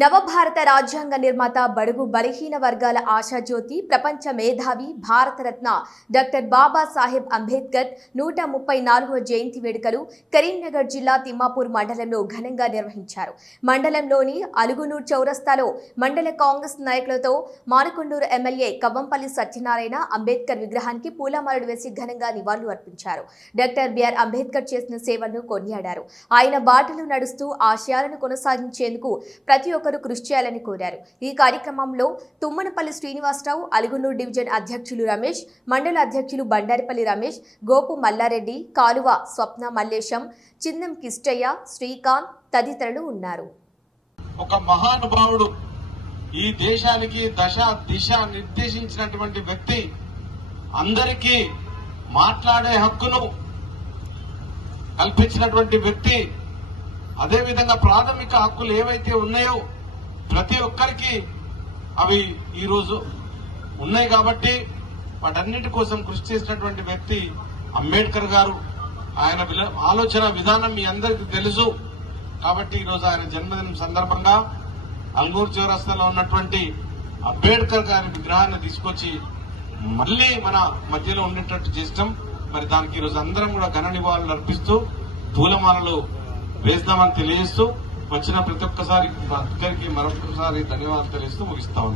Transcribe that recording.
నవభారత రాజ్యాంగ నిర్మాత బడుగు బలహీన వర్గాల ఆశాజ్యోతి ప్రపంచ మేధావి భారతరత్న డాక్టర్ బాబాసాహెబ్ అంబేద్కర్ 134వ జయంతి వేడుకలు కరీంనగర్ జిల్లా తిమ్మాపూర్ మండలంలో ఘనంగా నిర్వహించారు. మండలంలోని అలుగునూర్ చౌరస్తాలో మండల కాంగ్రెస్ నాయకులతో మానకొండూరు ఎమ్మెల్యే కవ్వంపల్లి సత్యనారాయణ అంబేద్కర్ విగ్రహానికి పూలమాలలు వేసి ఘనంగా నివాళులు అర్పించారు. డాక్టర్ బిఆర్ అంబేద్కర్ చేసిన సేవలను కొనియాడారు. ఆయన బాటలు నడుస్తూ ఆశయాలను కొనసాగించేందుకు ప్రతి ఒక్కరూ కృషి చేయాలని కోరారు. ఈ కార్యక్రమంలో తుమ్మనపల్లి శ్రీనివాసరావు, అలుగునూరు డివిజన్ అధ్యక్షులు రమేష్, మండల అధ్యక్షులు బండారిపల్లి రమేష్, గోపు మల్లారెడ్డి, కాలువ స్వప్న మల్లేశం, చిందం కిష్టయ్య, శ్రీకాంత్ తదితరులు ఉన్నారు. ఒక మహానుభావుడు, ఈ దేశానికి దిశ నిర్దేశించినటువంటి వ్యక్తి, అందరికీ మాట్లాడే హక్కును కల్పించినటువంటి వ్యక్తి, అదేవిధంగా ప్రాథమిక హక్కులు ఏవైతే ఉన్నాయో ప్రతి ఒక్కరికి అవి ఈరోజు ఉన్నాయి కాబట్టి వాటన్నిటి కోసం కృషి చేసినటువంటి వ్యక్తి అంబేద్కర్ గారు. ఆయన ఆలోచన విధానం మీ అందరికీ తెలుసు కాబట్టి ఈరోజు ఆయన జన్మదినం సందర్భంగా అల్గూరు చౌరస్తాలో ఉన్నటువంటి అంబేద్కర్ గారి విగ్రహాన్ని తీసుకొచ్చి మళ్లీ మన మధ్యలో ఉండేటట్టు చేస్తాం. మరి దానికి ఈరోజు అందరం కూడా ఘన నివాళులు అర్పిస్తూ పూలమాలలు వేస్తామని తెలియజేస్తూ వచ్చిన ప్రతి ఒక్కసారి మరొకసారి ధన్యవాదాలు తెలియజేస్తూ ముగిస్తా ఉన్నాం.